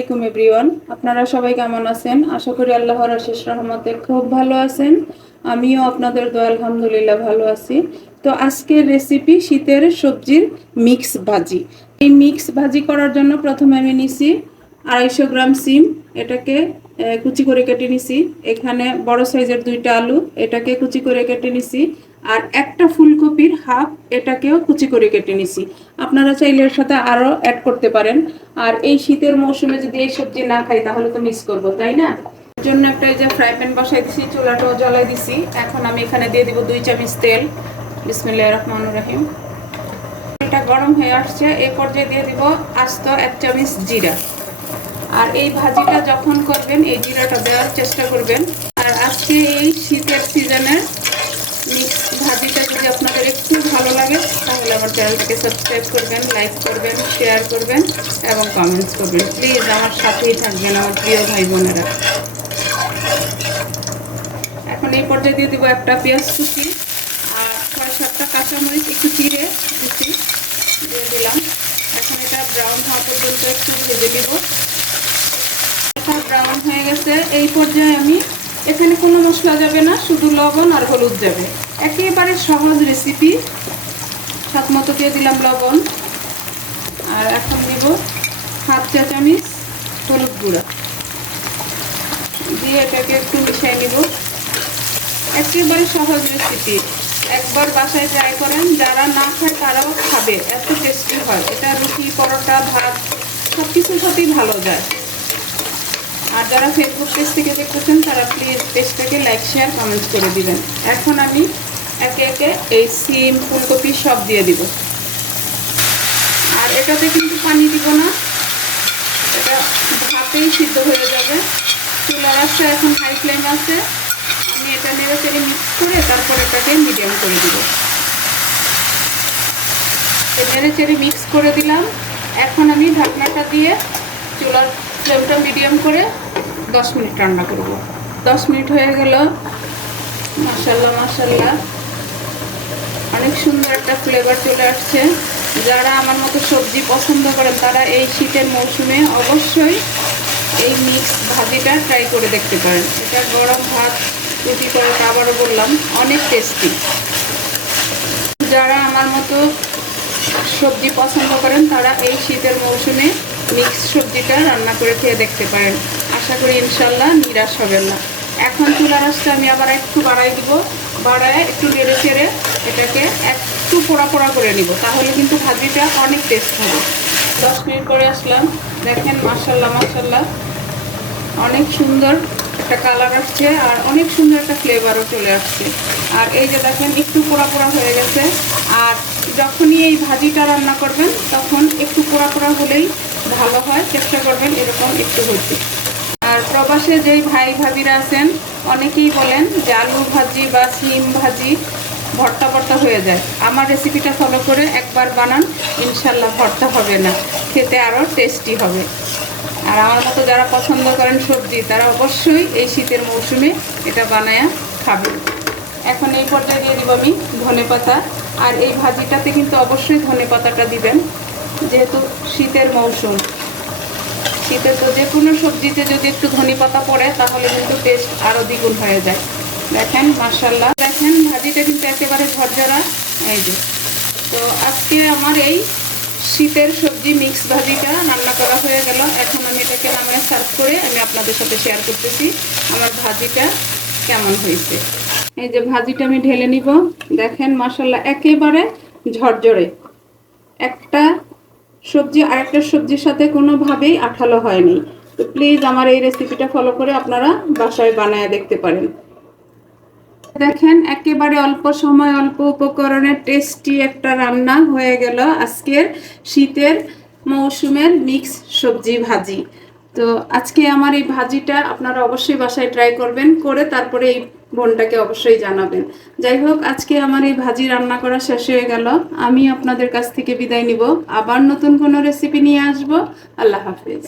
আলাইকুম এভরিওয়ান, আপনারা সবাই কেমন আছেন? আশা করি আল্লাহর অশেষ রহমতে খুব ভালো আছেন। আমিও আপনাদের দোয়া আলহামদুলিল্লাহ ভালো আছি। তো আজকের রেসিপি শীতের সবজির মিক্স ভাজি। এই মিক্স ভাজি করার জন্য প্রথমে আমি নিছি 250 গ্রাম সিম, এটাকে কুচি করে কেটে নিছি। এখানে বড় সাইজের 2টা আলু, এটাকে কুচি করে কেটে নিছি। আর একটা ফুলকপির হাফ, এটাকেও কুচি করে কেটে নিছি। আপনারা চাইলে এর সাথে আরো অ্যাড করতে পারেন। আর এই শীতের মৌসুমে যদি এই সবজি না খাই তাহলে তো মিস করব, তাই না? এর জন্য একটা এই যে ফ্রাই প্যান বসাই দিছি, চুলাটাও জ্বালাই দিছি। এখন আমি এখানে দিয়ে দিব 2 চামচ তেল। বিসমিল্লাহির রহমানির রহিম। এটা গরম হয়ে আসছে, এই পর্যায়ে দিয়ে দিব আস্ত 1 চামচ জিরা। আর এই ভাজিটা যখন করবেন এই জিরাটা দেওয়ার চেষ্টা করবেন। আর আজকে এই শীতের সিজনের মিক্স ভাজিটা যদি আপনাদের একটু ভালো লাগে তাহলে আমার চ্যানেলটাকে সাবস্ক্রাইব করবেন, লাইক করবেন, শেয়ার করবেন এবং কমেন্টস করবেন। প্লিজ আমার সাথেই থাকবেন আমার প্রিয় ভাই বোনেরা। এখন এই পর্যায়ে দিয়ে দেবো একটা পেঁয়াজ কুচি আর 6-7টা কাঁচামরিচ একটু চিড়ে কুচি দিয়ে দিলাম। এখন এটা ব্রাউন হওয়া পর্যন্ত একটু ভেজে নেব। এটা ব্রাউন হয়ে গেছে, এই পর্যায়ে আমি এখানে কোনো মশলা যাবে না, শুধু লবণ আর হলুদ যাবে। একেবারে সহজ রেসিপি। স্বাদ মতো দিয়ে দিলাম লবণ। আর এখন দিব 1/2 চা চামচ হলুদ গুঁড়া দিয়ে এটাকে একটু মিশিয়ে নিব। একেবারে সহজ রেসিপি, একবার বাসায় ট্রাই করেন। যারা না খায় তারাও খাবে, এত টেস্টি হয় এটা। রুটি, পরোটা, ভাত সব কিছুর সাথেই ভালো যায়। আর যারা ফেসবুক পেজ থেকে দেখতেছেন তারা প্লিজ পেজটাকে লাইক, শেয়ার, কমেন্ট করে দিবেন। এখন আমি একে একে এই সিম, ফুলকপি সব দিয়ে দিব। আর এটাতে কিন্তু পানি দিব না, এটা ভাতেই সিদ্ধ হয়ে যাবে। চুলার আঁচটা এখন হাই ফ্লেম আছে। আমি এটা নেড়ে চেড়ে মিক্স করে তারপর এটাকে মিডিয়াম করে দিব। নেড়ে চেড়ে মিক্স করে দিলাম। এখন আমি ঢাকনাটা দিয়ে চুলার ফ্লেমটা মিডিয়াম করে 10 মিনিট রান্না করব। 10 মিনিট হয়ে গেল। মাশাআল্লাহ মাশাআল্লাহ, অনেক সুন্দর একটা ফ্লেভার চলে আসছে। যারা আমার মতো সবজি পছন্দ করেন তারা এই শীতের মৌসুমে অবশ্যই এই মিক্স ভাজিটা ট্রাই করে দেখতে পারেন। এটা গরম ভাত, রুটি, পরোটা, আবারও বললাম অনেক টেস্টি। যারা আমার মতো সবজি পছন্দ করেন তারা এই শীতের মৌসুমে মিক্স সবজিটা রান্না করে খেয়ে দেখতে পারেন। আশা করি ইনশাল্লাহ নিরাশ হবেন না। এখন চুলার আঁচটা আমি আবার একটু বাড়াই দিব। বাড়ায় একটু নেড়ে চেড়ে এটাকে একটু পোড়া পোড়া করে নিব, তাহলে কিন্তু ভাজিটা অনেক টেস্ট হবে। 10 মিনিট পরে আসলাম, দেখেন মাশাআল্লাহ মাশাআল্লাহ অনেক সুন্দর একটা কালার আসছে আর অনেক সুন্দর একটা ফ্লেভারও চলে আসছে। আর এই যে দেখেন একটু পোড়া পোড়া হয়ে গেছে। আর যখনই এই ভাজিটা রান্না করবেন তখন একটু পোড়া পোড়া হলেই ভালো হয়, চেষ্টা করবেন এরকম একটু হতে। আর প্রবাসে যেই ভাই ভাবিরা আছেন অনেকেই বলেন যে আলু ভাজি বা সিম ভাজি ভর্তা ভর্তা হয়ে যায়। আমার রেসিপিটা ফলো করে একবার বানান, ইনশাল্লাহ ভর্তা হবে না, খেতে আরও টেস্টি হবে। আর আমার মতো যারা পছন্দ করেন সবজি তারা অবশ্যই এই শীতের মৌসুমে এটা বানায়া খাবেন। এখন এই পর্যায়ে দিয়ে দিব আমি ধনেপাতা। আর এই ভাজিটাতে কিন্তু অবশ্যই ধনেপাতাটা দিবেন, যেহেতু শীতের মৌসুম। শীতে তো যে কোনো সবজিতে যদি একটু ধনেপাতা পড়ে তাহলে কিন্তু টেস্ট আরও দ্বিগুণ হয়ে যায়। দেখেন মাশাআল্লাহ, দেখেন ভাজিটা কিন্তু একেবারে ঝরঝরা। এই যে, তো আজকে আমার এই শীতের সবজি মিক্স ভাজিটা রান্না করা হয়ে গেল। এখন আমি এটাকে নামিয়ে সার্ভ করে আমি আপনাদের সাথে শেয়ার করতেছি আমার ভাজিটা কেমন হয়েছে। এই যে ভাজিটা আমি ঢেলে নিব। দেখেন মাশাআল্লাহ একেবারে ঝরঝরে। একটা সবজি আরেকটা সবজির সাথে কোনোভাবেই আঠালো হয়নি। তো প্লিজ আমার এই রেসিপিটা ফলো করে আপনারা বাসায় বানায় দেখতে পারেন। দেখেন একেবারে অল্প সময় অল্প উপকরণে টেস্টি একটা রান্না হয়ে গেল আজকের শীতের মৌসুমের মিক্স সবজি ভাজি। তো আজকে আমার এই ভাজিটা আপনারা অবশ্যই বাসায় ট্রাই করবেন, করে তারপরে এই বোনটাকে অবশ্যই জানাবেন। যাই হোক, আজকে আমার এই ভাজি রান্না করা শেষ হয়ে গেল। আমি আপনাদের কাছ থেকে বিদায় নিব, আবার নতুন কোনো রেসিপি নিয়ে আসবো। আল্লাহ হাফেজ।